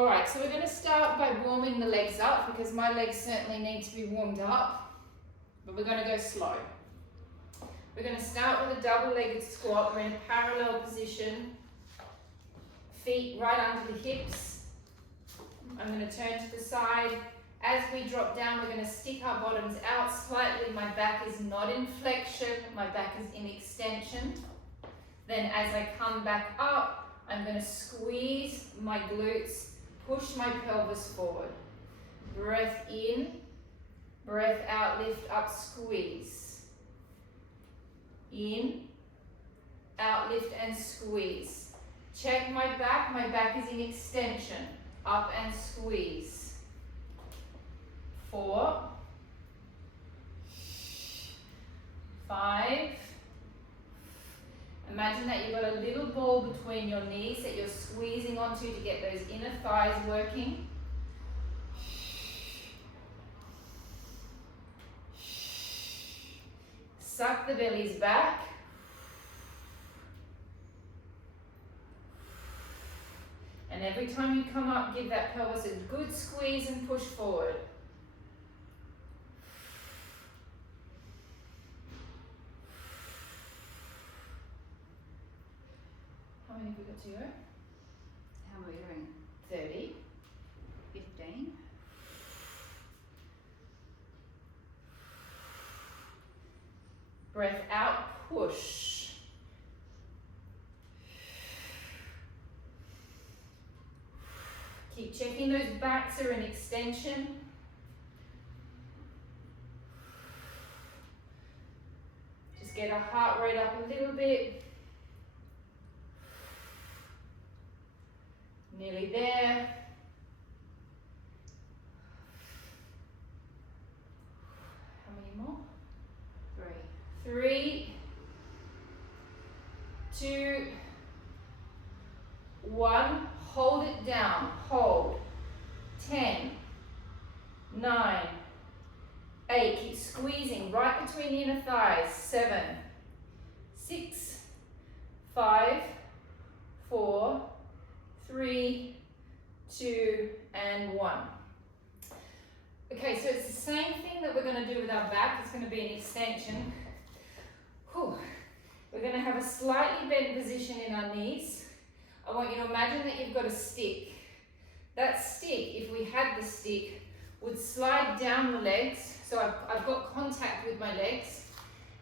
All right, so we're going to start by warming the legs up because my legs certainly need to be warmed up, but we're going to go slow. We're going to start with a double-legged squat. We're in a parallel position, feet right under the hips. I'm going to turn to the side. As we drop down, we're going to stick our bottoms out slightly. My back is not in flexion, my back is in extension. Then as I come back up, I'm going to squeeze my glutes, push my pelvis forward. Breath in, breath out, lift up, squeeze. In, out, lift and squeeze. Check my back is in extension. Up and squeeze. 4, 5. Imagine that you've got a little ball between your knees that you're squeezing onto to get those inner thighs working. Suck the bellies back. And every time you come up, give that pelvis a good squeeze and push forward. How many have we got to go? How are we doing? 30. 15. Breath out, push. Keep checking those backs are in extension. Just get our heart rate up a little bit. Nearly there. How many more? 3, 2, 1. Hold it down. Hold. 10, 9, 8. Keep squeezing right between the inner thighs. 7, 6, 5, 4, 3, 2, and 1. Okay, so it's the same thing that we're going to do with our back. It's going to be an extension. Whew. We're going to have a slightly bent position in our knees. I want you to imagine that you've got a stick. That stick, if we had the stick, would slide down the legs. So I've got contact with my legs.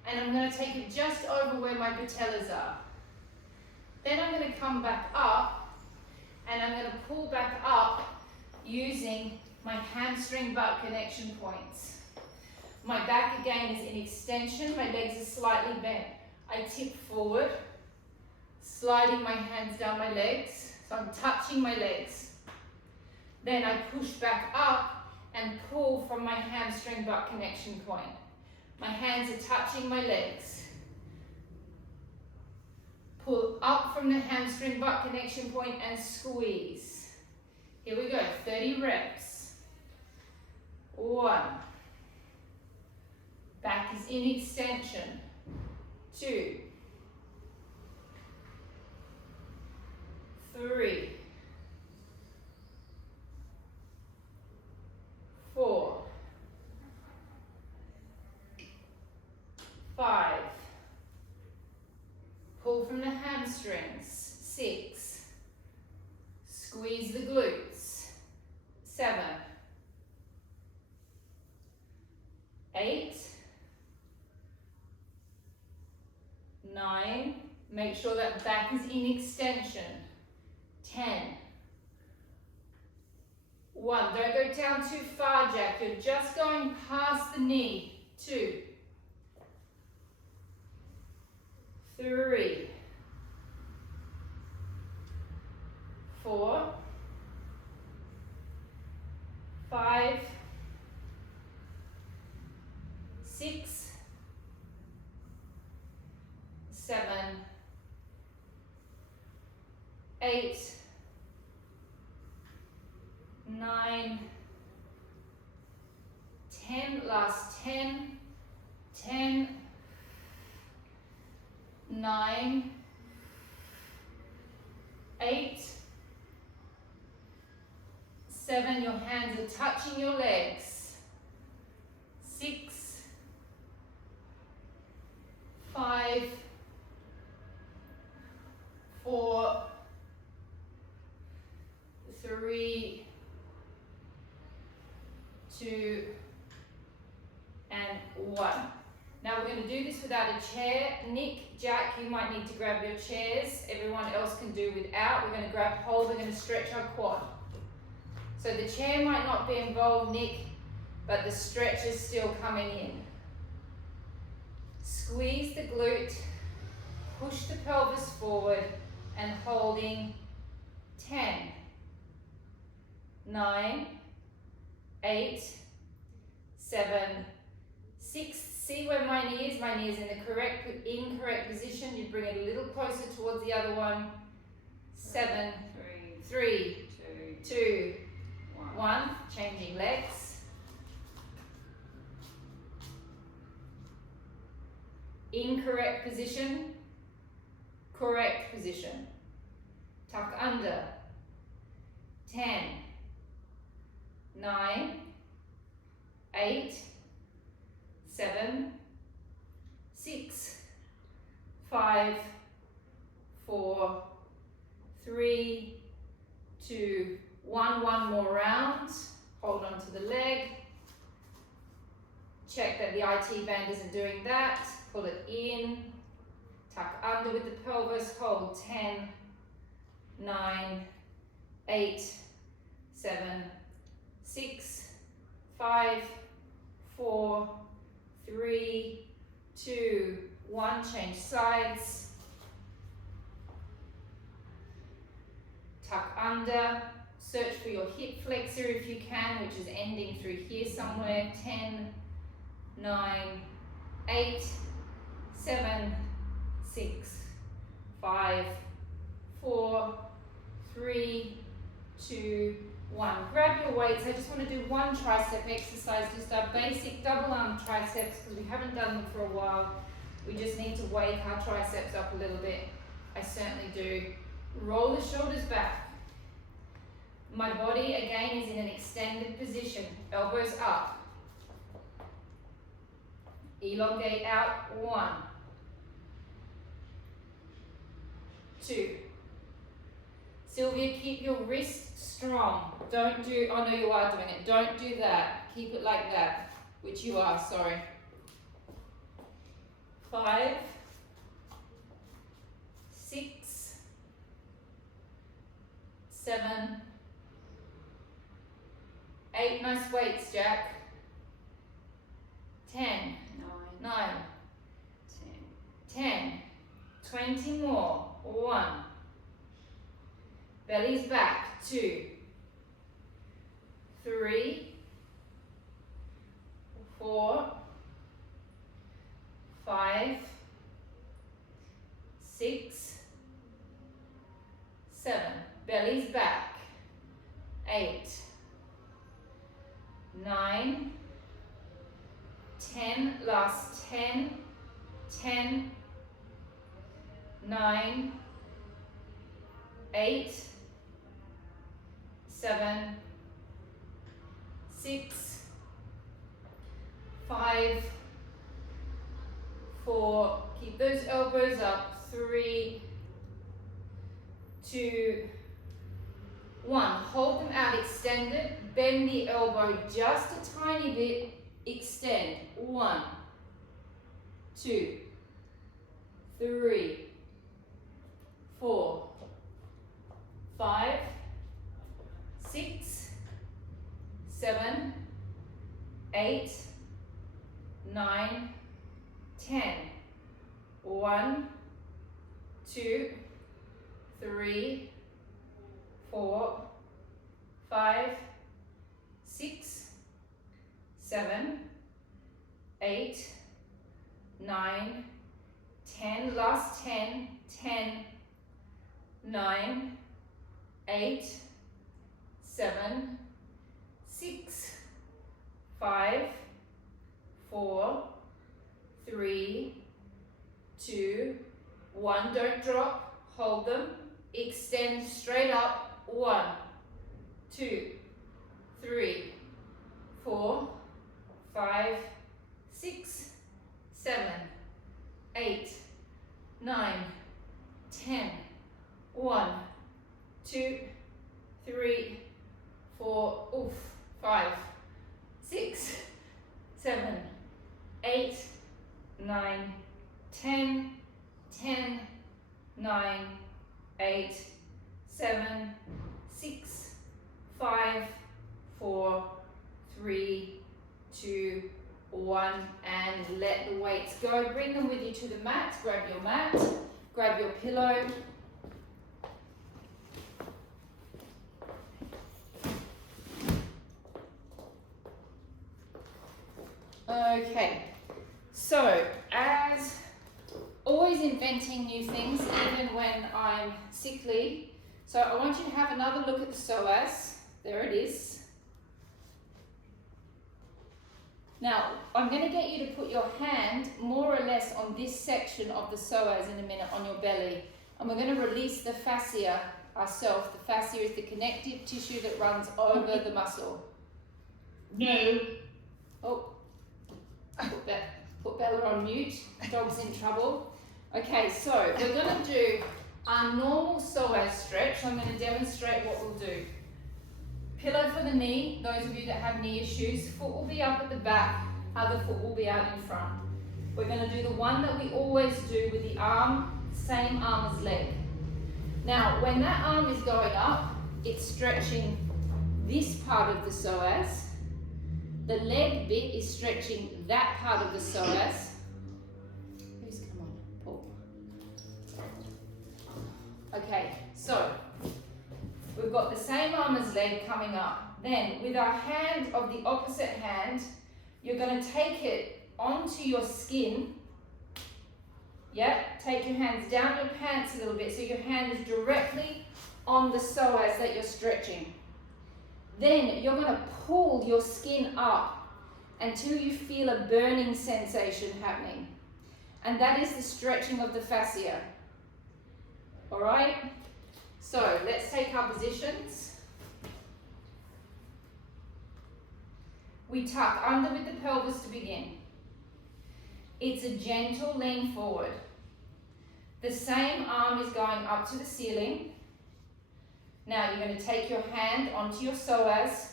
And I'm going to take it just over where my patellas are. Then I'm going to come back up. And I'm going to pull back up using my hamstring butt connection points. My back again is in extension, my legs are slightly bent. I tip forward, sliding my hands down my legs, so I'm touching my legs. Then I push back up and pull from my hamstring butt connection point. My hands are touching my legs. Pull up from the hamstring butt connection point and squeeze. Here we go, 30 reps. 1. Back is in extension. 2. 3. 4. 5. Pull from the hamstrings. 6. Squeeze the glutes. 7. 8. 9. Make sure that back is in extension. 10. 1. Don't go down too far, Jack. You're just going past the knee. 2. 3. 4. 5. 6. 7. 8. 9. 10. Last 10. 10. 9. 8. 7, your hands are touching your legs. 6, 5, 4, 3, 2, and 1. Now we're going to do this without a chair. Nick, Jack, you might need to grab your chairs. Everyone else can do without. We're going to grab hold, we're going to stretch our quad. So the chair might not be involved, Nick, but the stretch is still coming in. Squeeze the glute, push the pelvis forward, and holding 10, 9, 8, 7, 6. See where my knee is? My knee is in the incorrect position. You bring it a little closer towards the other one. 7, 3, 2, 1. Changing legs. Incorrect position. Correct position. Tuck under. 10, 9, 8, 7, 6, 5, 4, 3, 2, 1. One more round. Hold on to the leg. Check that the IT band isn't doing that. Pull it in. Tuck under with the pelvis. Hold 10, 9, 8, 7, 6, 5, 4, 3, 2, 1. Change sides. Tuck under. Search for your hip flexor if you can, which is ending through here somewhere. 10, 9, 8, 7, 6, 5, 4, 3, 2, 1. Grab your weights. I just want to do one tricep exercise, just our basic double arm triceps, because we haven't done them for a while. We just need to wake our triceps up a little bit. I certainly do. Roll the shoulders back. My body again is in an extended position. Elbows up. Elongate out. 1, 2. Sylvia, keep your wrist strong. Don't do, oh no, you are doing it. Don't do that. Keep it like that, which you are, sorry. 5, 6, 7, 8. Nice weights, Jack. 10, 9, 10, 20 more. 1. Belly's back. 2, 3, 4, 5, 6, 7. Belly's back. 8, 9, 10. Last 10, 10, 9, 8, 7, 6, 5, 4. Keep those elbows up. 3, 2, 1. Hold them out extended. Bend the elbow just a tiny bit. Extend. 1, 2, 3, 4, 5, 6, 7, 8, 9, 10. 1, 2, 3, 4, 5, 6, 7, 8, 9, 10. Last 10, 10, 9, 8, 7, 6, 5, 4, 3, 2, 1. Don't drop. Hold them. Extend straight up. 1, 2, 3, 4, 5, 6, 7, 8, 9, 10. 1, 2, 3, 4, 5, 6, 7, 8, 9, 10, 10, 9, 8, 7, 6, 5, 4, 3, 2, 1, and let the weights go. Bring them with you to the mat. Grab your mat, grab your pillow. Okay, so as always inventing new things, even when I'm sickly. So I want you to have another look at the psoas. There it is. Now, I'm going to get you to put your hand more or less on this section of the psoas in a minute on your belly. And we're going to release the fascia ourselves. The fascia is the connective tissue that runs over the muscle. No. Oh, put Bella on mute. Dog's in trouble. Okay, so we're going to do our normal psoas stretch. I'm going to demonstrate what we'll do. Pillow for the knee, those of you that have knee issues. Foot will be up at the back, other foot will be out in front. We're going to do the one that we always do with the arm, same arm as leg. Now, when that arm is going up, it's stretching this part of the psoas. The leg bit is stretching that part of the psoas. Please come on, Paul. Okay, so we've got the same arm as leg coming up. Then with our hand of the opposite hand, you're going to take it onto your skin. Yep, take your hands down your pants a little bit so your hand is directly on the psoas that you're stretching. Then you're going to pull your skin up until you feel a burning sensation happening. And that is the stretching of the fascia. All right? So let's take our positions. We tuck under with the pelvis to begin. It's a gentle lean forward. The same arm is going up to the ceiling. Now you're going to take your hand onto your psoas,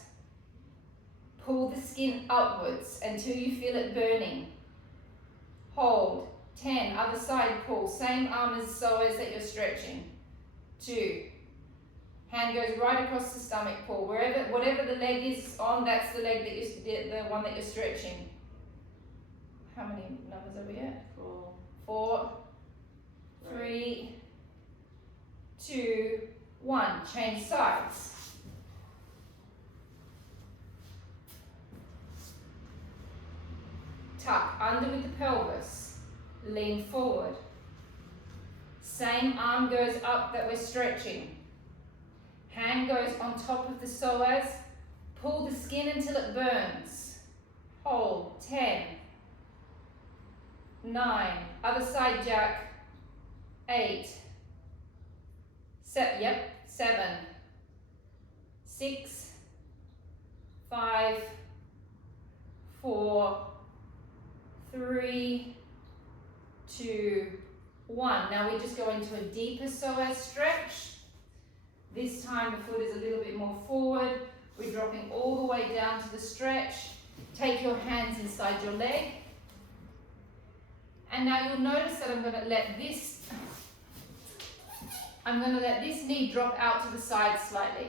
pull the skin upwards until you feel it burning. Hold. 10, other side pull, same arm as psoas that you're stretching. 2, hand goes right across the stomach, pull. Whatever the leg is on, that's the leg that the one that you're stretching. How many numbers are we at? 4, 3, 2, 1. Change sides. Tuck under with the pelvis. Lean forward. Same arm goes up that we're stretching. Hand goes on top of the psoas. Pull the skin until it burns. Hold. 10, 9, other side jack. 8, 7, 6, 5, 4, 3, 2, 1. Now we just go into a deeper psoas stretch. This time the foot is a little bit more forward. We're dropping all the way down to the stretch. Take your hands inside your leg. And now you'll notice that I'm going to let this knee drop out to the side slightly.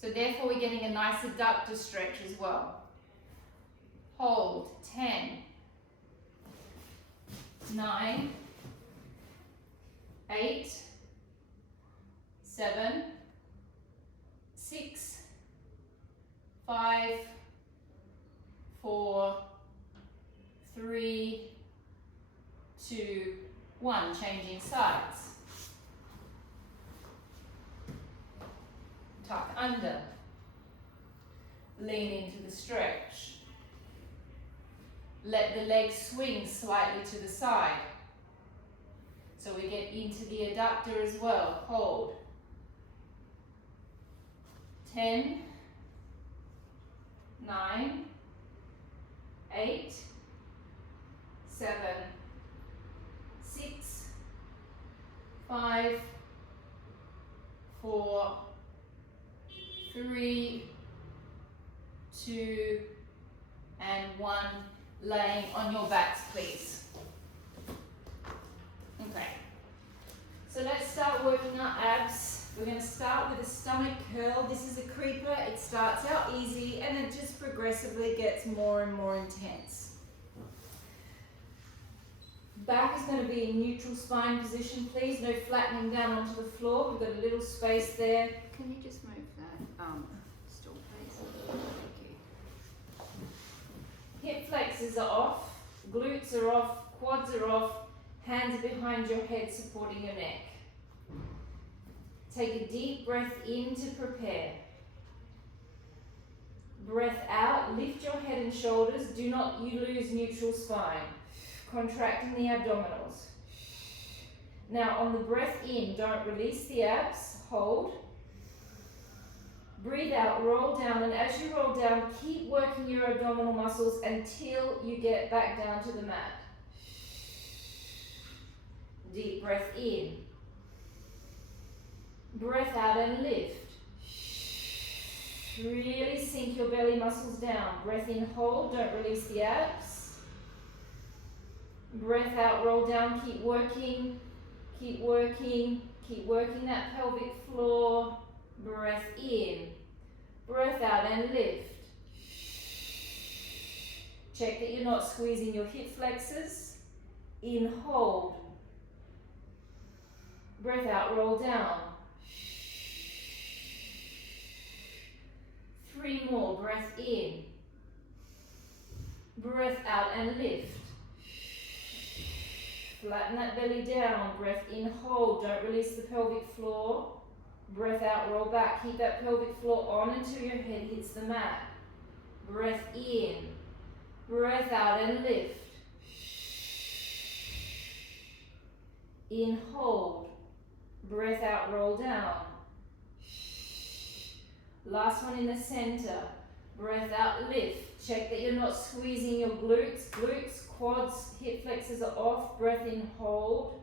So therefore we're getting a nice adductor stretch as well. Hold. 10, 9, 8, 7, 6, 5, 4, 3, 2, 1. Changing sides. Tuck under. Lean into the stretch. Let the leg swing slightly to the side. So we get into the adductor as well. Hold. 10, 9, 8, 7, 6, 5, 4, 3, 2, and 1. Laying on your backs, please. Okay. So let's start working our abs. We're going to start with a stomach curl. This is a creeper. It starts out easy and it just progressively gets more and more intense. Back is going to be in neutral spine position, please. No flattening down onto the floor. We've got a little space there. Can you just move that stool, please? Thank you. Hip flexors are off, glutes are off, quads are off, hands are behind your head supporting your neck. Take a deep breath in to prepare. Breath out, lift your head and shoulders. Do not lose neutral spine. Contracting the abdominals. Now on the breath in, don't release the abs, hold. Breathe out, roll down, and as you roll down, keep working your abdominal muscles until you get back down to the mat. Deep breath in. Breath out and lift. Really sink your belly muscles down. Breath in, hold, don't release the abs. Breath out, roll down, keep working, keep working, keep working that pelvic floor. Breath in. Breath out and lift. Check that you're not squeezing your hip flexors. In, hold. Breath out, roll down. 3 more, breath in. Breath out and lift. Flatten that belly down, breath in, hold, don't release the pelvic floor. Breath out, roll back, keep that pelvic floor on until your head hits the mat. Breath in, breath out and lift. In, hold, breath out, roll down. Last one in the center. Breath out, lift. Check that you're not squeezing your glutes. Glutes, quads, hip flexors are off. Breath in, hold.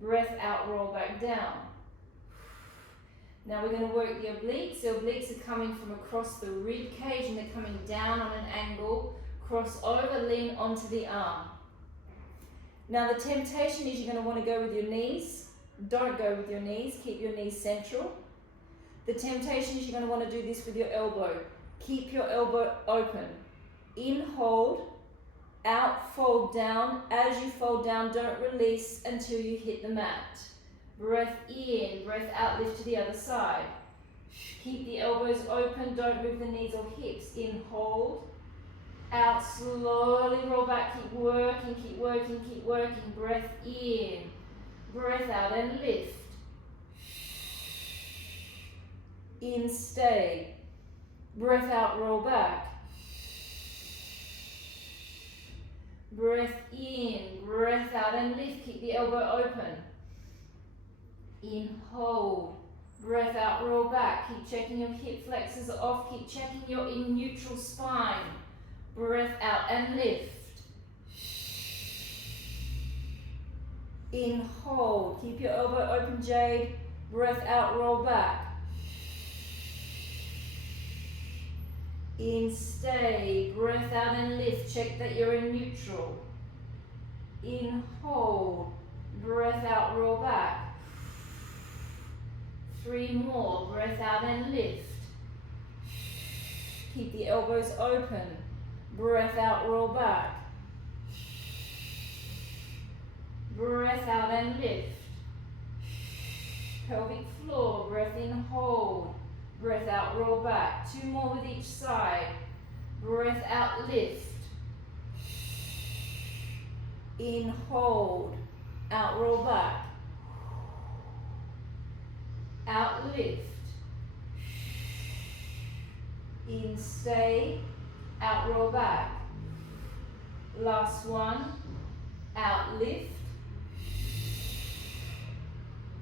Breath out, roll back down. Now we're going to work the obliques. The obliques are coming from across the rib cage and they're coming down on an angle. Cross over, lean onto the arm. Now the temptation is you're going to want to go with your knees. Don't go with your knees. Keep your knees central. The temptation is you're going to want to do this with your elbow. Keep your elbow open. In, hold. Out, fold down. As you fold down, don't release until you hit the mat. Breath in, breath out, lift to the other side. Keep the elbows open, don't move the knees or hips. In, hold. Out, slowly roll back, keep working, keep working, keep working. Breath in, breath out and lift. In, stay. Breath out, roll back. Breath in, breath out and lift. Keep the elbow open. In, hold. Breath out, roll back. Keep checking your hip flexors are off. Keep checking you're in neutral spine. Breath out and lift. In, hold. Keep your elbow open, Jade. Breath out, roll back. In, stay. Breath out and lift. Check that you're in neutral. In, hold. Breath out, roll back. 3 more. Breath out and lift. Keep the elbows open. Breath out, roll back. Breath out and lift. Pelvic floor. Breath in, hold. Breath out, roll back. 2 more with each side. Breath out, lift. In, hold. Out, roll back. Out, lift. In, stay. Out, roll back. Last one. Out, lift.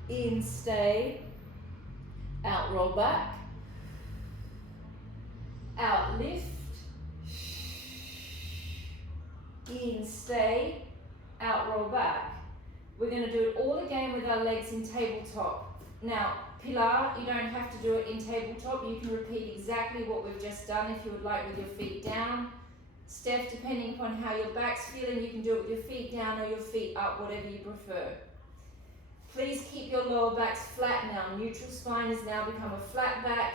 In, stay. Out, roll back. Out, lift. in, stay, out, roll back. We're going to do it all again with our legs in tabletop. Now, Pilar, you don't have to do it in tabletop. You can repeat exactly what we've just done if you would like with your feet down. Steph, depending upon how your back's feeling, you can do it with your feet down or your feet up, whatever you prefer. Please keep your lower backs flat now. Neutral spine has now become a flat back.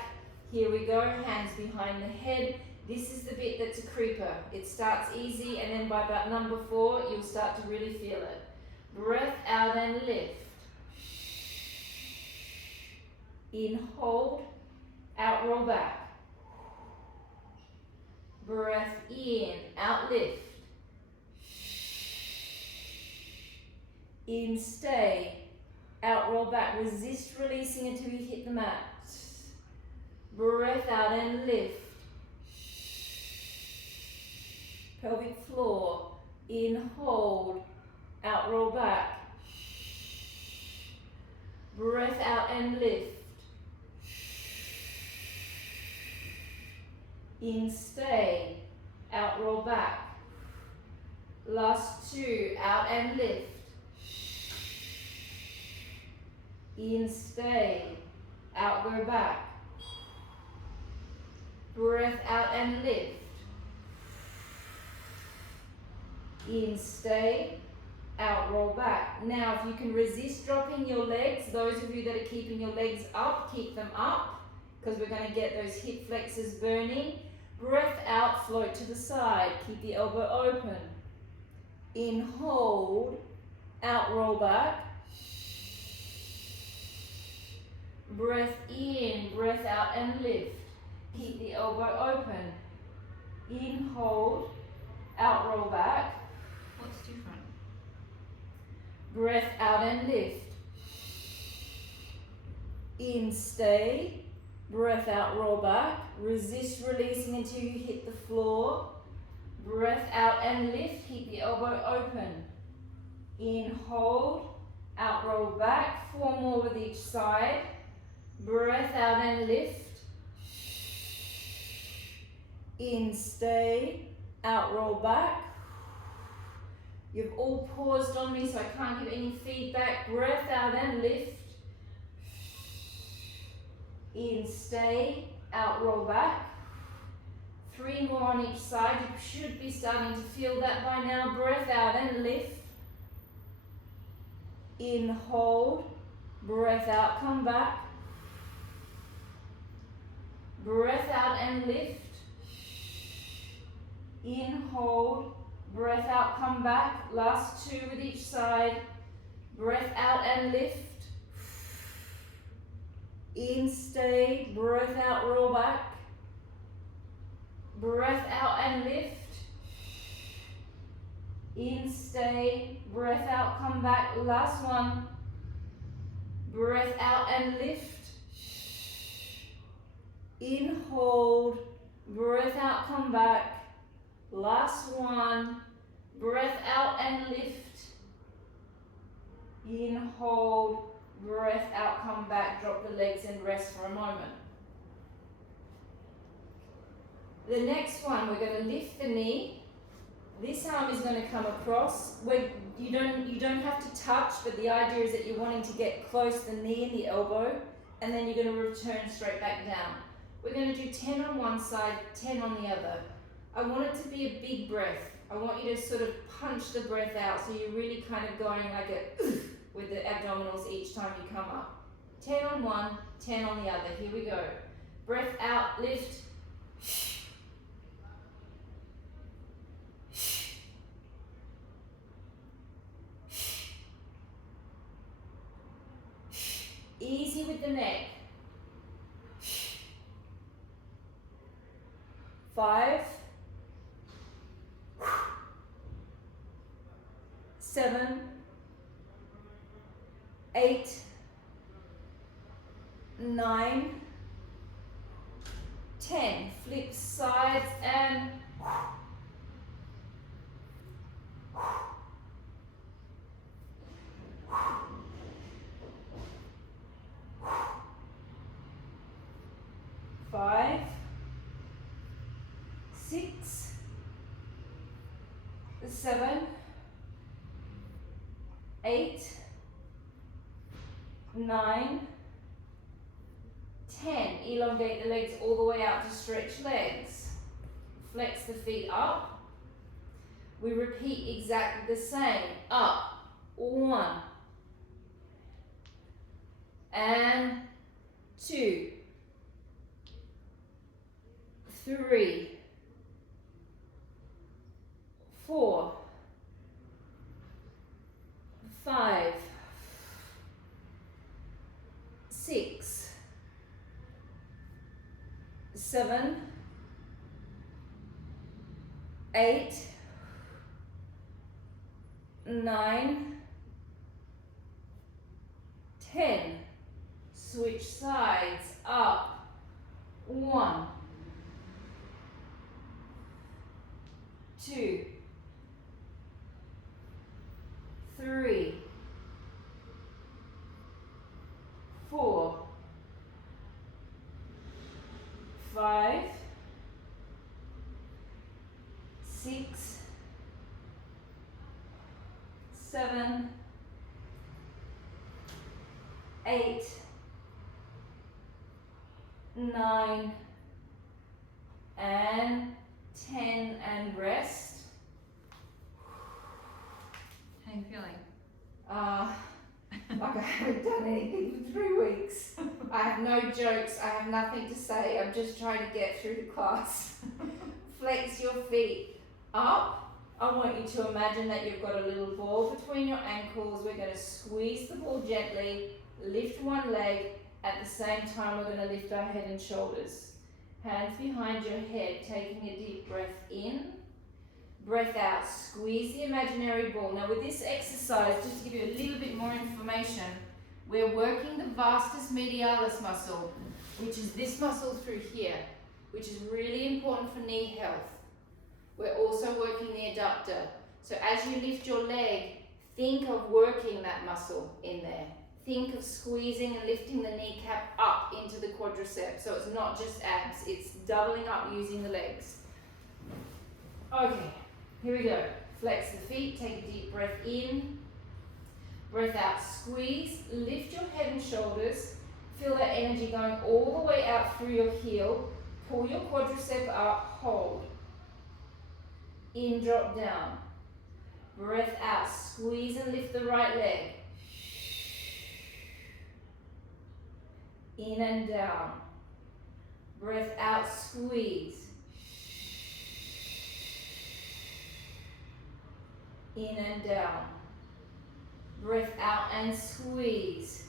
Here we go, hands behind the head. This is the bit that's a creeper. It starts easy and then by about number 4, you'll start to really feel it. Breath out and lift. In, hold, out, roll back. Breath in, out, lift. In, stay, out, roll back. Resist releasing until you hit the mat. Breath out and lift. Pelvic floor, in, hold, out, roll back. Breath out and lift. In, stay, out, roll back. Last 2, out and lift. In, stay, out, go back. Breath out and lift. In, stay, out, roll back. Now, if you can resist dropping your legs, those of you that are keeping your legs up, keep them up, because we're going to get those hip flexors burning. Breath out, float to the side. Keep the elbow open. In, hold, out, roll back. Breath in, breath out and lift. Keep the elbow open. In, hold, out, roll back. What's different? Breath out and lift. In, stay. Breath out, roll back. Resist releasing until you hit the floor. Breath out and lift. Keep the elbow open. In, hold, out, roll back. 4 more with each side. Breath out and lift. In, stay, out, roll back. You've all paused on me, so I can't give any feedback. Breath out and lift. In, stay, out, roll back. 3 more on each side. You should be starting to feel that by now. Breath out and lift. In, hold, breath out, come back. Breath out and lift. In, hold, breath out, come back. Last 2 with each side. Breath out and lift. In, stay, breath out, roll back. Breath out and lift. In, stay, breath out, come back. Last 1. Breath out and lift. In, hold, breath out, come back. Last 1. Breath out and lift. In, hold, breath out, come back. Drop the legs and rest for a moment. The next one, we're going to lift the knee. This arm is going to come across. You don't have to touch, but the idea is that you're wanting to get close the knee and the elbow, and then you're going to return straight back down. We're going to do 10 on one side, 10 on the other. I want it to be a big breath. I want you to sort of punch the breath out, so you're really kind of going like a with the abdominals each time you come up. 10 on one, 10 on the other. Here we go. Breath out, lift. Easy with the neck. 5, 7, 8, 9, 10. Flip sides and 5, 6, 7, 8, 9, 10. Elongate the legs all the way out to stretch legs. Flex the feet up. We repeat exactly the same. Up. 1. And 2. 3. 4. 5. 6. 7. 8. 9. 10. Switch sides. Up. 1. 2. 3. 4. 5. 6. 7. 8. 9. And 10, and rest. How you feeling? Like I haven't done anything for 3 weeks. I have no jokes, I have nothing to say, I'm just trying to get through the class. Flex your feet up. I want you to imagine that you've got a little ball between your ankles. We're going to squeeze the ball gently, lift one leg. At the same time, we're going to lift our head and shoulders. Hands behind your head, taking a deep breath in. Breath out, squeeze the imaginary ball. Now with this exercise, just to give you a little bit more information, we're working the vastus medialis muscle, which is this muscle through here, which is really important for knee health. We're also working the adductor. So as you lift your leg, think of working that muscle in there. Think of squeezing and lifting the kneecap up into the quadriceps. So it's not just abs, it's doubling up using the legs. Okay. Here we go. Flex the feet, take a deep breath in, breath out, squeeze, lift your head and shoulders, feel that energy going all the way out through your heel, pull your quadricep up, hold, in, drop down, breath out, squeeze and lift the right leg, in and down, breath out, squeeze, in and down. Breath out and squeeze.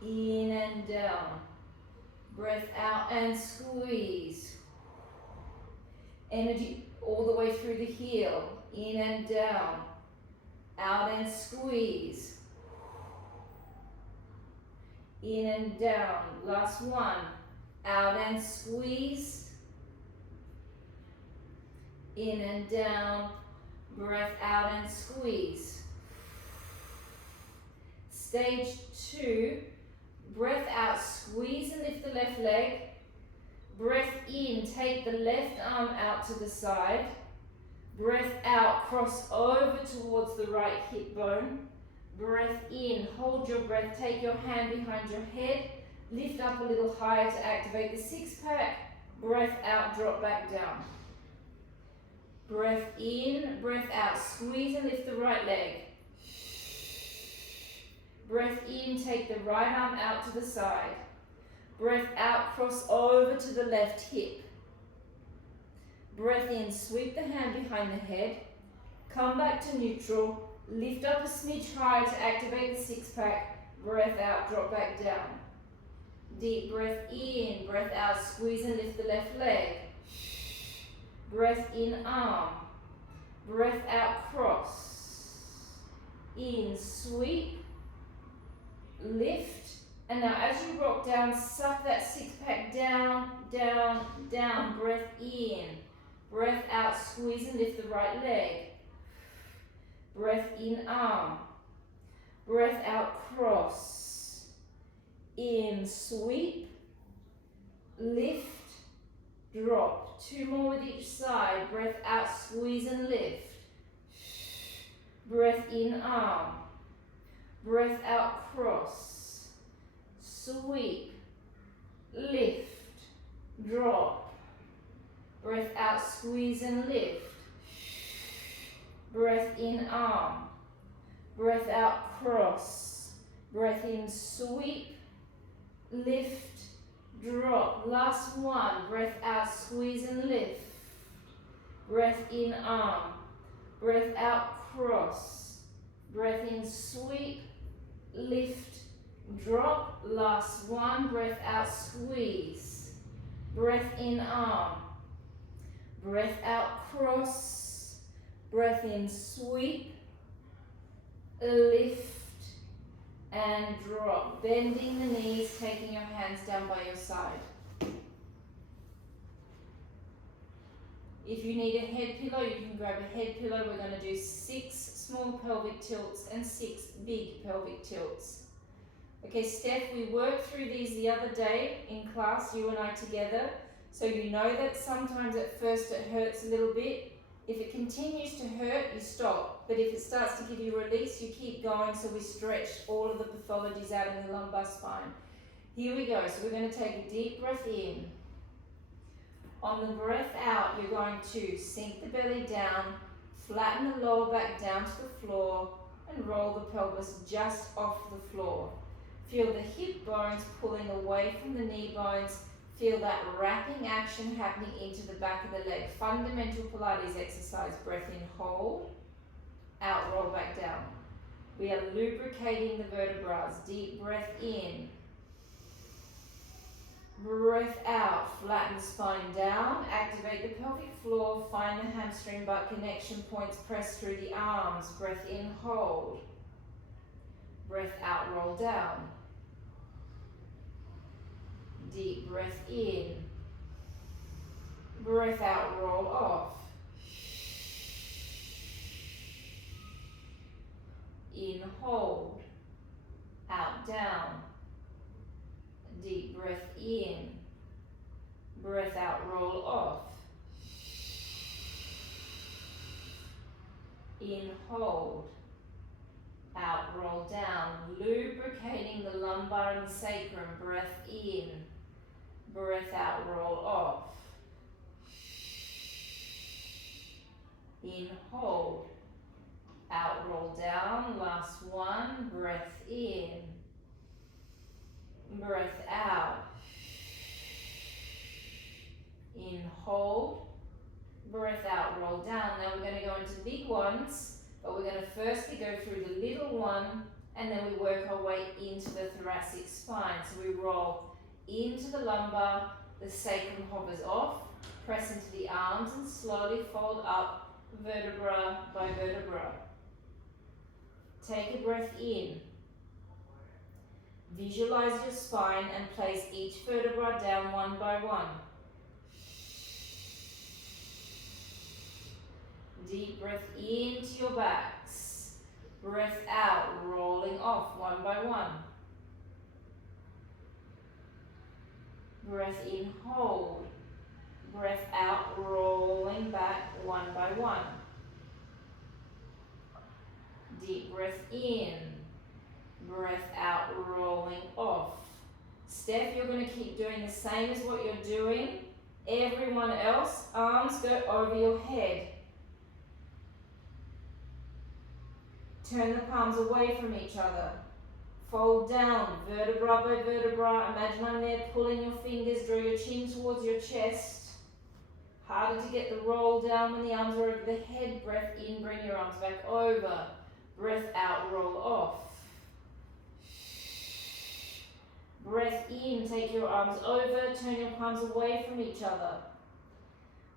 In and down. Breath out and squeeze. Energy all the way through the heel. In and down. Out and squeeze. In and down. Last one. Out and squeeze. In and down, breath out and squeeze. Stage 2, breath out, squeeze and lift the left leg. Breath in, take the left arm out to the side. Breath out, cross over towards the right hip bone. Breath in, hold your breath, take your hand behind your head. Lift up a little higher to activate the six-pack. Breath out, drop back down. Breath in, breath out, squeeze and lift the right leg. Breath in, take the right arm out to the side. Breath out, cross over to the left hip. Breath in, sweep the hand behind the head. Come back to neutral, lift up a smidge higher to activate the six-pack. Breath out, drop back down. Deep breath in, breath out, squeeze and lift the left leg. Breath in, arm. Breath out, cross. In, sweep. Lift. And now as you rock down, suck that six-pack down, down, down. Breath in. Breath out, squeeze and lift the right leg. Breath in, arm. Breath out, cross. In, sweep. Lift. drop. 2 more with each side. Breath out, squeeze and lift. Breath in, arm. Breath out, cross. Sweep. Lift. Drop. Breath out, squeeze and lift. Breath in, arm. Breath out, cross. Breath in, sweep. Lift. Drop. Last one. Breath out, squeeze and lift. Breath in, arm. Breath out, cross. Breath in, sweep. Lift. Drop. Last one. Breath out, squeeze. Breath in, arm. Breath out, cross. Breath in, sweep. Lift. And drop, bending the knees, taking your hands down by your side. If you need a head pillow, you can grab a head pillow. We're going to do 6 small pelvic tilts and 6 big pelvic tilts. Okay, Steph, we worked through these the other day in class, you and I together. So you know that sometimes at first it hurts a little bit. If it continues to hurt, you stop. But if it starts to give you release, you keep going, so we stretch all of the pathologies out in the lumbar spine. Here we go. So we're going to take a deep breath in. On the breath out, you're going to sink the belly down, flatten the lower back down to the floor, and roll the pelvis just off the floor. Feel the hip bones pulling away from the knee bones. Feel that wrapping action happening into the back of the leg. Fundamental Pilates exercise. Breath in, hold. Out, roll back down. We are lubricating the vertebrae. Deep breath in. Breath out. Flatten the spine down. Activate the pelvic floor. Find the hamstring butt connection points. Press through the arms. Breath in, hold. Breath out, roll down. Deep breath in. Breath out, roll off. In, hold. Out, down. Deep breath in. Breath out, roll off. In, hold. Out, roll down. Lubricating the lumbar and sacrum. Breath in. Breath out, roll off. In, hold. Out, roll down. Last one. Breath in. Breath out. In, hold. Breath out, roll down. Now we're going to go into big ones, but we're going to firstly go through the little one, and then we work our way into the thoracic spine. So we roll into the lumbar, the sacrum hovers off, press into the arms and slowly fold up vertebra by vertebra. Take a breath in. Visualize your spine and place each vertebra down one by one. Deep breath into your backs. Breath out, rolling off one by one. Breath in, hold. Breath out, rolling back one by one. Deep breath in. Breath out, rolling off. Steph, you're going to keep doing the same as what you're doing. Everyone else, arms go over your head. Turn the palms away from each other. Fold down, vertebra by vertebra. Imagine I'm there pulling your fingers, draw your chin towards your chest. Harder to get the roll down when the arms are over the head. Breath in, bring your arms back over. Breath out, roll off. Breath in, take your arms over, turn your palms away from each other.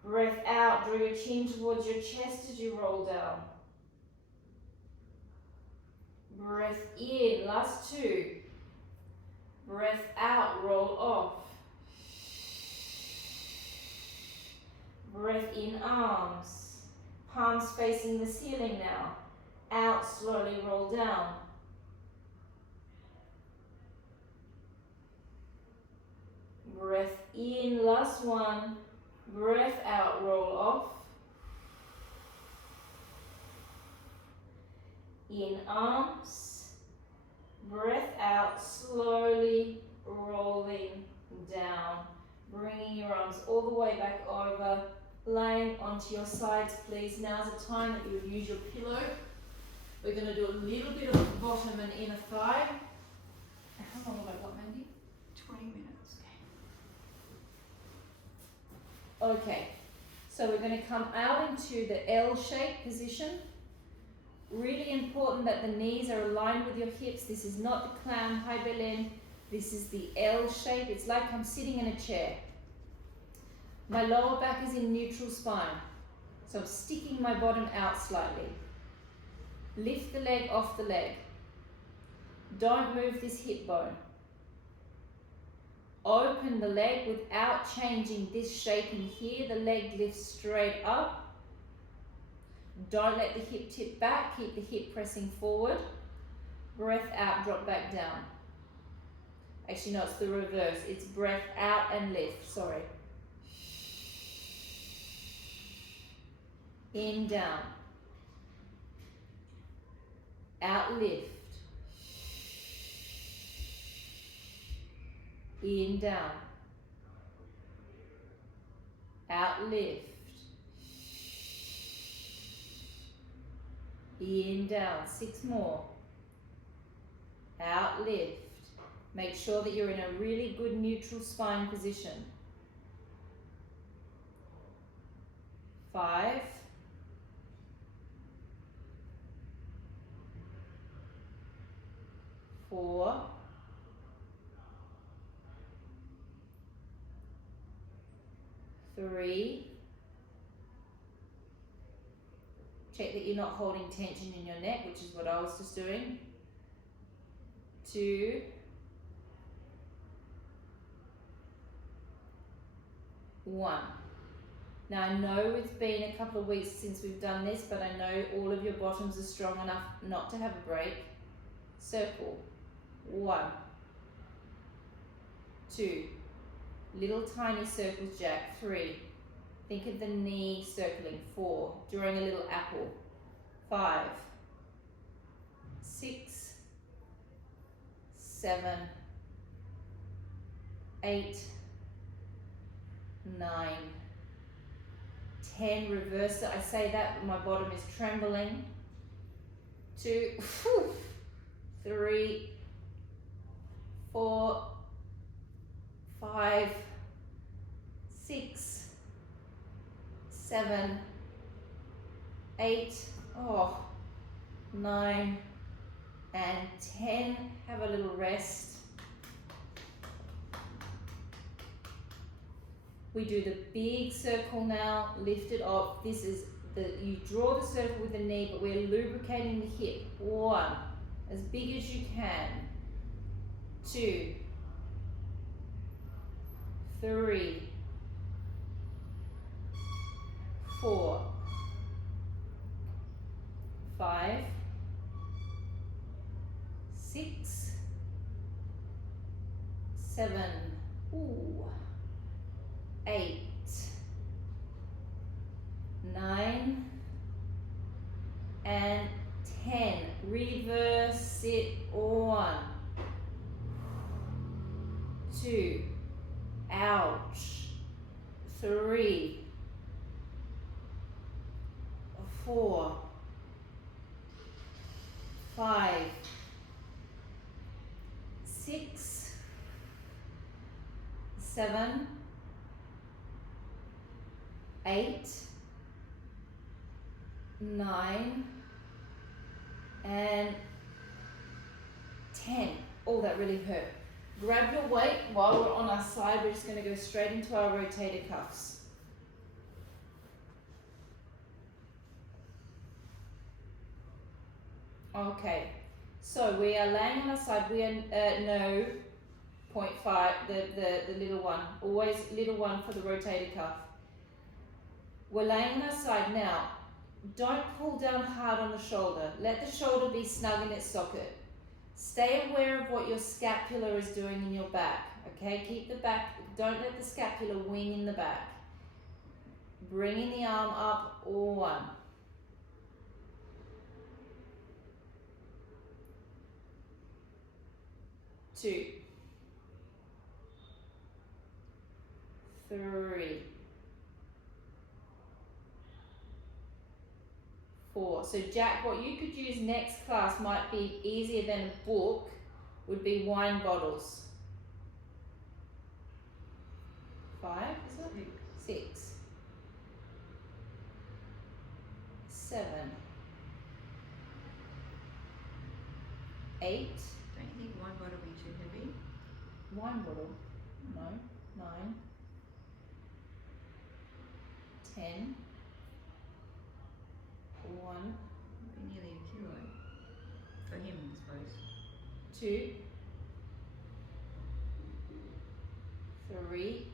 Breath out, draw your chin towards your chest as you roll down. Breath in, last two. Breath out, roll off. Breath in, arms. Palms facing the ceiling now. Out, slowly roll down. Breath in, last one. Breath out, roll off. In arms, breath out, slowly rolling down, bringing your arms all the way back over, laying onto your sides, please. Now's the time that you would use your pillow. We're going to do a little bit of bottom and inner thigh. How long have I got, Mandy? 20 minutes. Okay, so we're going to come out into the L-shaped position. Really important that the knees are aligned with your hips. This is not the clown high belen. This is the L shape. It's like I'm sitting in a chair. My lower back is in neutral spine. So I'm sticking my bottom out slightly. Lift the leg off the leg. Don't move this hip bone. Open the leg without changing this shape in here. The leg lifts straight up. Don't let the hip tip back. Keep the hip pressing forward. Breath out, drop back down. Actually, no, it's the reverse. It's breath out and lift. Sorry. In, down. Out, lift. In, down. Out, lift. In, down. 6 more. Out, lift. Make sure that you're in a really good neutral spine position. 5. 4. 3. Check that you're not holding tension in your neck, which is what I was just doing. 2. 1. Now I know it's been a couple of weeks since we've done this, but I know all of your bottoms are strong enough not to have a break. Circle. 1. 2. Little tiny circles, Jack. 3. Think of the knee circling. 4. Drawing a little apple. 5. 6. 7. 8. 9. 10. Reverse it. I say that, but my bottom is trembling. 2. 3. 4. 5. 6. 7. 8. 9. And 10. Have a little rest. We do the big circle now, lift it up. This is you draw the circle with the knee, but we're lubricating the hip. 1, as big as you can. 2, 3, 4, 5, 6, 7, 8, 9, and 10. Reverse it. 1, 2, ouch. 3, 4, 5, 6, 7, 8, 9, and 10. Oh, that really hurt. Grab your weight while we're on our side. We're just going to go straight into our rotator cuffs. Okay, so we are laying on our side. We are no 0.5, the little one. Always little one for the rotator cuff. We're laying on our side now. Don't pull down hard on the shoulder. Let the shoulder be snug in its socket. Stay aware of what your scapula is doing in your back. Okay, keep the back, don't let the scapula wing in the back. Bringing the arm up, all one. 2, 3, 4. So Jack, what you could use next class might be easier than a book, would be wine bottles. 5, is it? 6, 7, 8. Don't you think one bottle will be too heavy? Wine bottle? No. 9, 10, 1, It'll be nearly a kilo. For him, I suppose. 2, 3,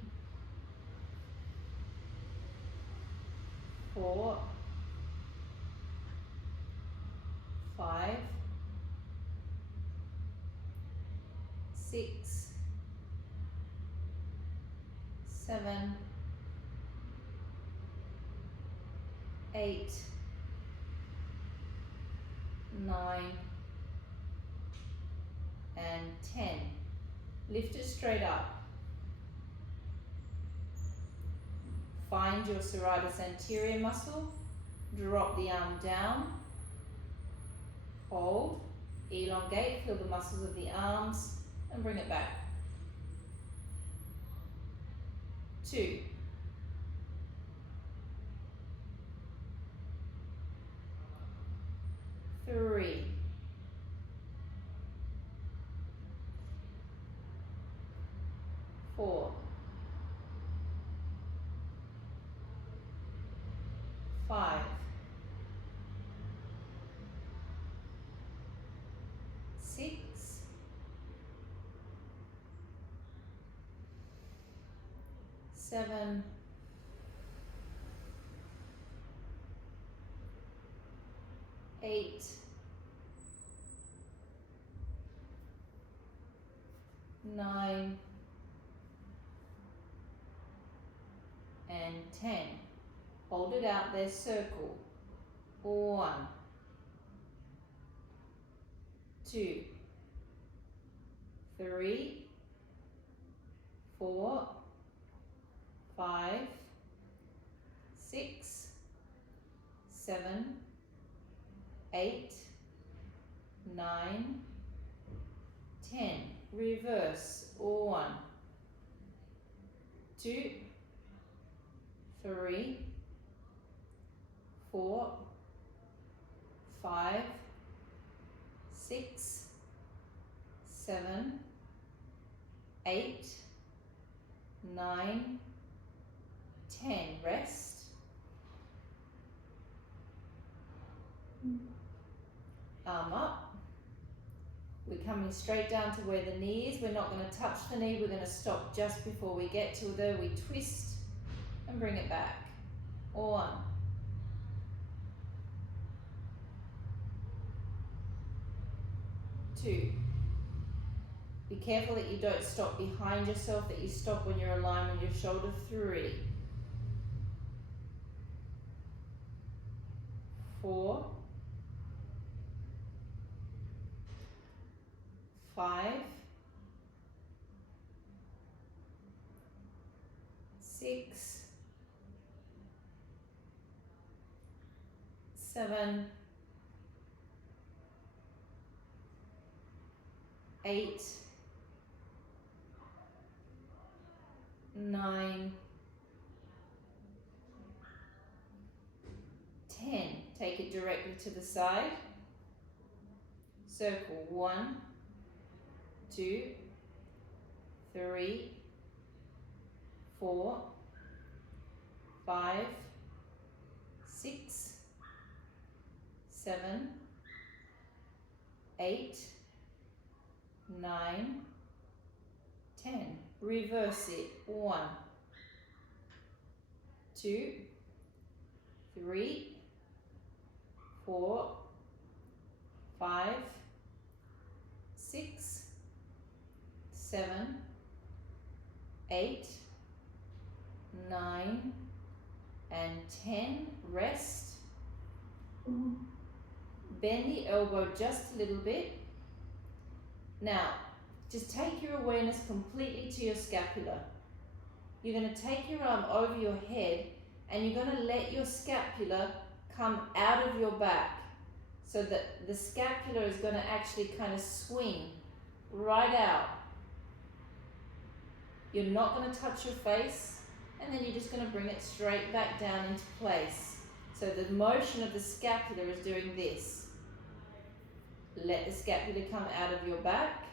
4, 5, 6, 7, 8, 9, and 10. Lift it straight up. Find your serratus anterior muscle. Drop the arm down. Hold. Elongate. Feel the muscles of the arms and bring it back. 2. 3. 4. 5. 6. 7. 8. 9. And 10. Hold it out there, circle. 1, 2, 3, 4, 5, 6, 7, 8, 9, 10. Reverse. 1, 2, 3, 4, 5, 6, 7, 8, 9, 10. Rest. Arm up. We're coming straight down to where the knee is. We're not going to touch the knee. We're going to stop just before we get to there. We twist and bring it back. 1, 2. Be careful that you don't stop behind yourself, that you stop when you're aligned with your shoulder. 3, 4, 5, 6, 7, 8, 9, 10. Take it directly to the side. Circle. 1, 2, 3, 4, 5, 6, 7, 8, 9, 10. Reverse it. 1, 2, 3, 4, 5, 6, 7, 8, 9, and 10. Rest. Bend the elbow just a little bit. Now, just take your awareness completely to your scapula. You're going to take your arm over your head and you're going to let your scapula come out of your back so that the scapula is going to actually kind of swing right out. You're not going to touch your face, and then you're just going to bring it straight back down into place. So the motion of the scapula is doing this. Let the scapula come out of your back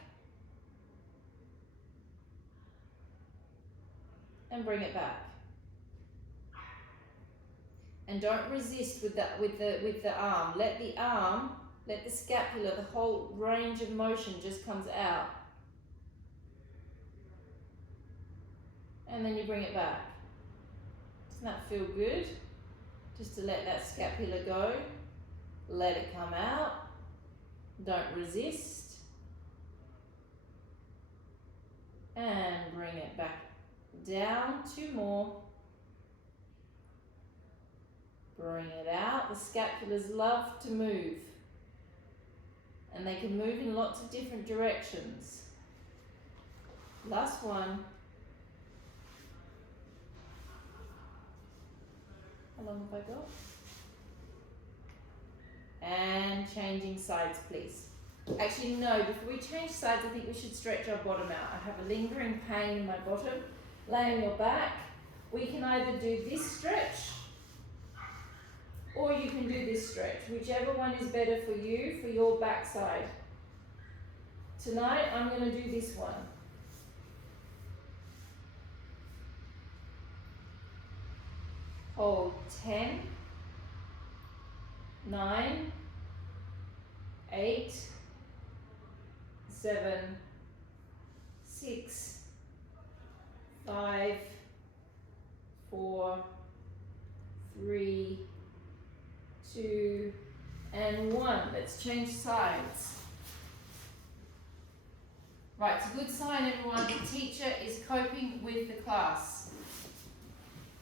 and bring it back. And don't resist with the arm. Let the scapula, the whole range of motion just comes out. And then you bring it back. Doesn't that feel good? Just to let that scapula go. Let it come out. Don't resist. And bring it back down. 2 more. Bring it out. The scapulas love to move. And they can move in lots of different directions. Last one. How long have I got? And changing sides, please. Actually, no, before we change sides, I think we should stretch our bottom out. I have a lingering pain in my bottom. Lay on your back. We can either do this stretch, or you can do this stretch, whichever one is better for you, for your backside. Tonight, I'm going to do this one. Hold 10, 9, 8, 7, 6, 5, 4, 3, 2, and 1. Let's change sides. Right, it's a good sign, everyone. The teacher is coping with the class.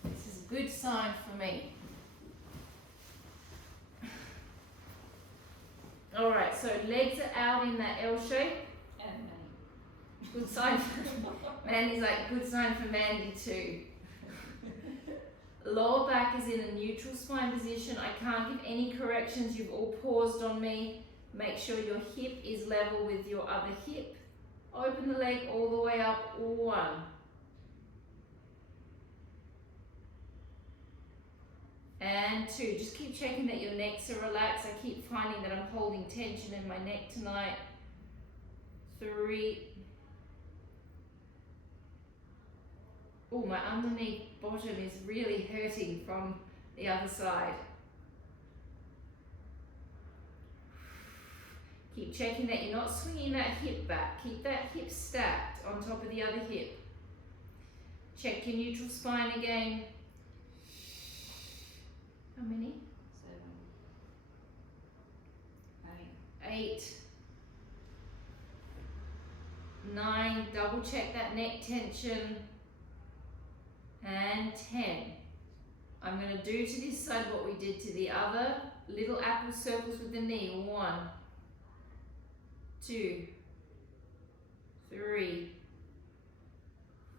This is a good sign for me. All right, so legs are out in that L shape. Good sign for Mandy's like, good sign for Mandy too. Lower back is in a neutral spine position. I can't give any corrections. You've all paused on me. Make sure your hip is level with your other hip. Open the leg all the way up. 1. And 2. Just keep checking that your necks are relaxed. I keep finding that I'm holding tension in my neck tonight. 3. Oh, my underneath bottom is really hurting from the other side. Keep checking that you're not swinging that hip back. Keep that hip stacked on top of the other hip. Check your neutral spine again. How many? 7, 8. 8. 9. Double check that neck tension. And 10. I'm going to do to this side what we did to the other. Little apple circles with the knee. 1, 2, 3,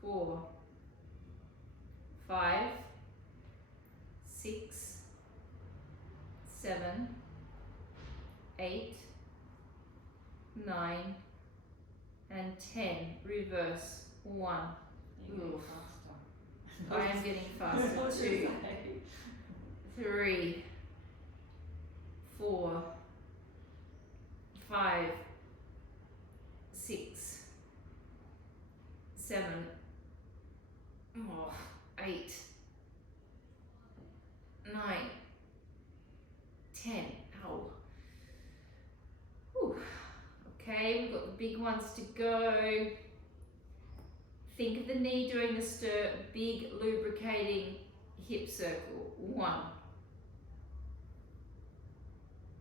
4, 5, 6, 7, 8, 9, and 10. Reverse. 1. Oof. I am getting faster. 2, 3, 4, 5, 6, 7, 8, 9, 10. Ow. Whew. Okay, we've got the big ones to go. Think of the knee doing the big lubricating hip circle. 1,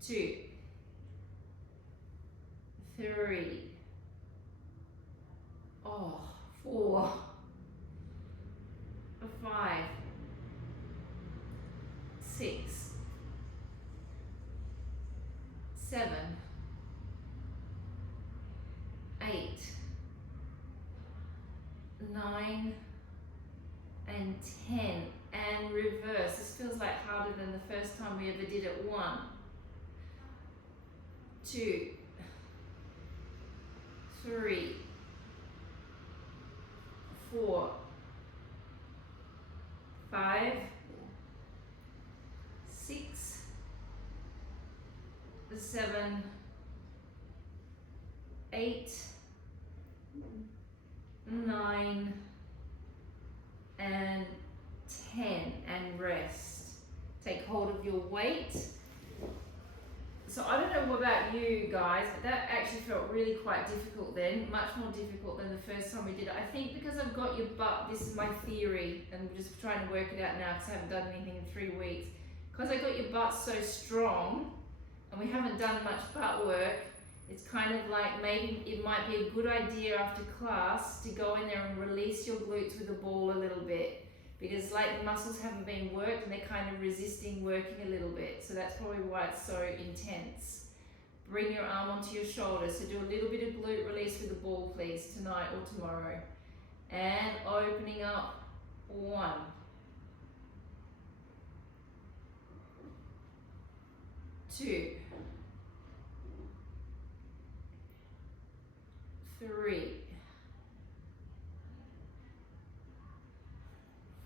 2, 3, 4, 5, 6, 7, 8, 9, and 10. And reverse. This feels like harder than the first time we ever did it. 1, 2, 3, 4, 5, 6, 7, 8, 9, and 10, and rest. Take hold of your weight. So I don't know about you guys, but that actually felt really quite difficult then, much more difficult than the first time we did it. I think because I've got your butt, this is my theory, and I'm just trying to work it out now because I haven't done anything in 3 weeks. Because I got your butt so strong, and we haven't done much butt work, it's kind of like maybe it might be a good idea after class to go in there and release your glutes with a ball a little bit. Because like the muscles haven't been worked and they're kind of resisting working a little bit. So that's probably why it's so intense. Bring your arm onto your shoulder. So do a little bit of glute release with the ball, please, tonight or tomorrow. And opening up. 1, 2, 3,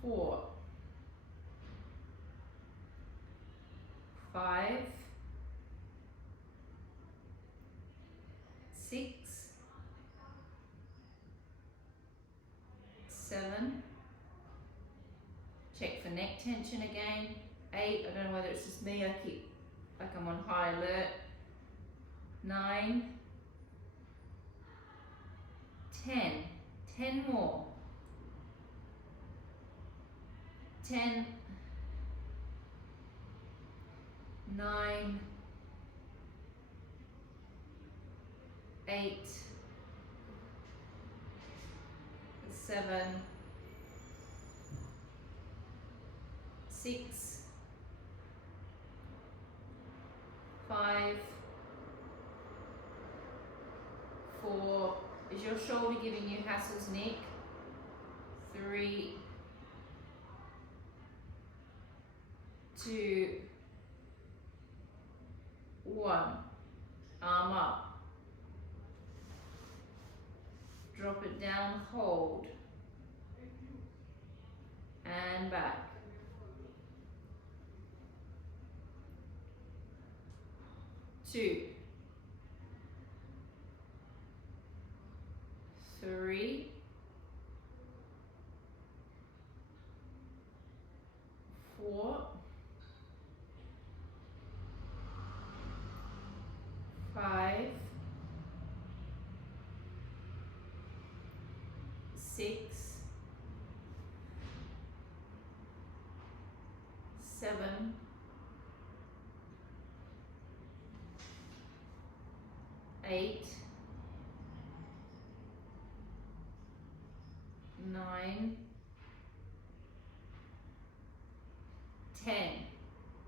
4, 5, 6, 7. Check for neck tension again. 8. I don't know whether it's just me. I keep like I'm on high alert. 9, 10. 10 more. 10, 9, 8, 7, 6, 5, 4. Is your shoulder giving you hassles, Nick? 3, 2, 1. Arm up. Drop it down, hold. And back. 2, 3, 4, 5, 6, 7, 8, 9, 10.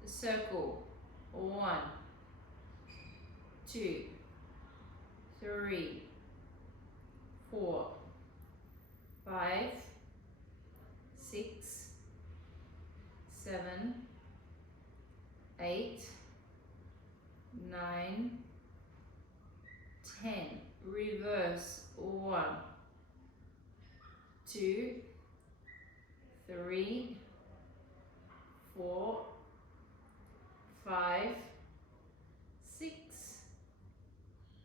Circle. 1, 2, 3, 4, 5, 6, 7, 8, 9, 10. Reverse. 1, 2, 3, 4, 5, 6,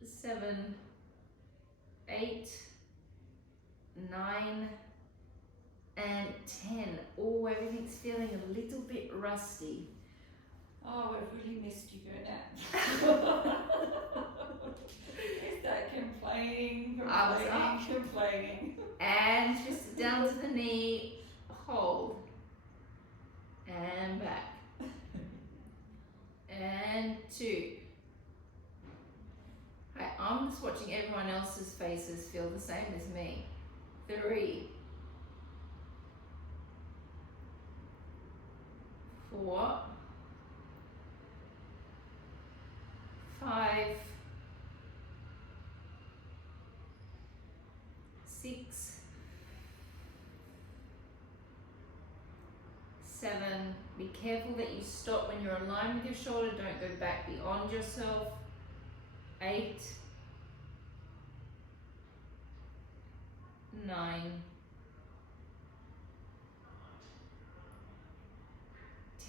7, 8, 9, and 10. Oh, everything's feeling a little bit rusty. Oh, I've really missed you, Bernat. Is that complaining, complaining? And twist it down to the knee, hold, and back, and 2. I'm just watching everyone else's faces feel the same as me. 3, 4, 5, 6, 7. Be careful that you stop when you're aligned with your shoulder. Don't go back beyond yourself. 8, 9,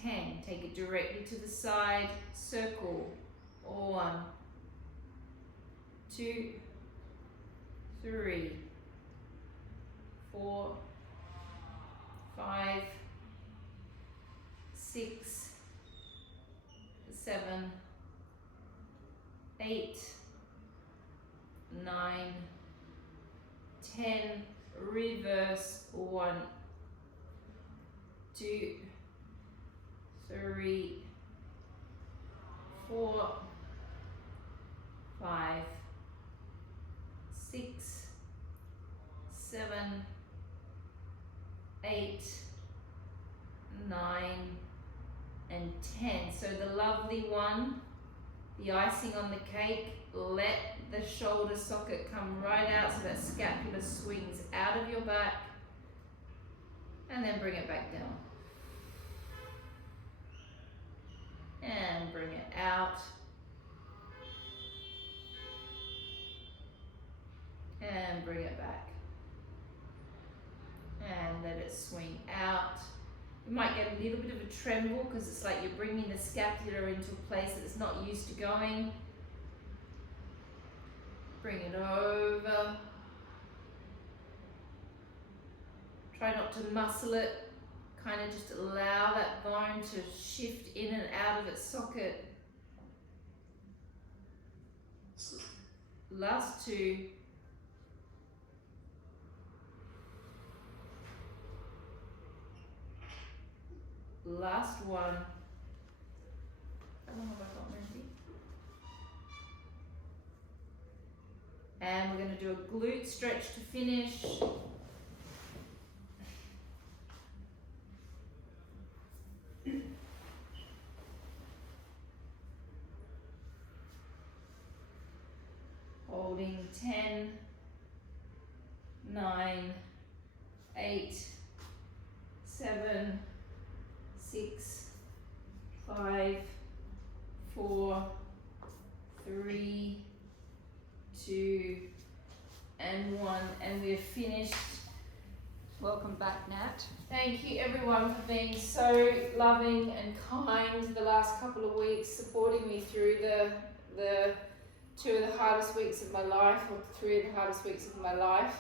10. Take it directly to the side. Circle. 1, 2, 3, 4, 5, 6, 7, 8, 9, 10. Reverse. 1, 2, 3, 4, 5, 6, 7, 8, 9, and 10. So the lovely one, the icing on the cake, let the shoulder socket come right out so that scapula swings out of your back, and then bring it back down. And bring it out. And bring it back. And let it swing out. You might get a little bit of a tremble because it's like you're bringing the scapula into a place that it's not used to going. Bring it over. Try not to muscle it. Kind of just allow that bone to shift in and out of its socket. Last 2. Last 1. How long have I got, Mandy? And we're going to do a glute stretch to finish. Holding 10, 9, 8, 7, 6, 5, 4, 3, 2, and 1, and we're finished. Welcome back, Nat. Thank you everyone for being so loving and kind the last couple of weeks, supporting me through the 2 of the hardest weeks of my life, or 3 of the hardest weeks of my life.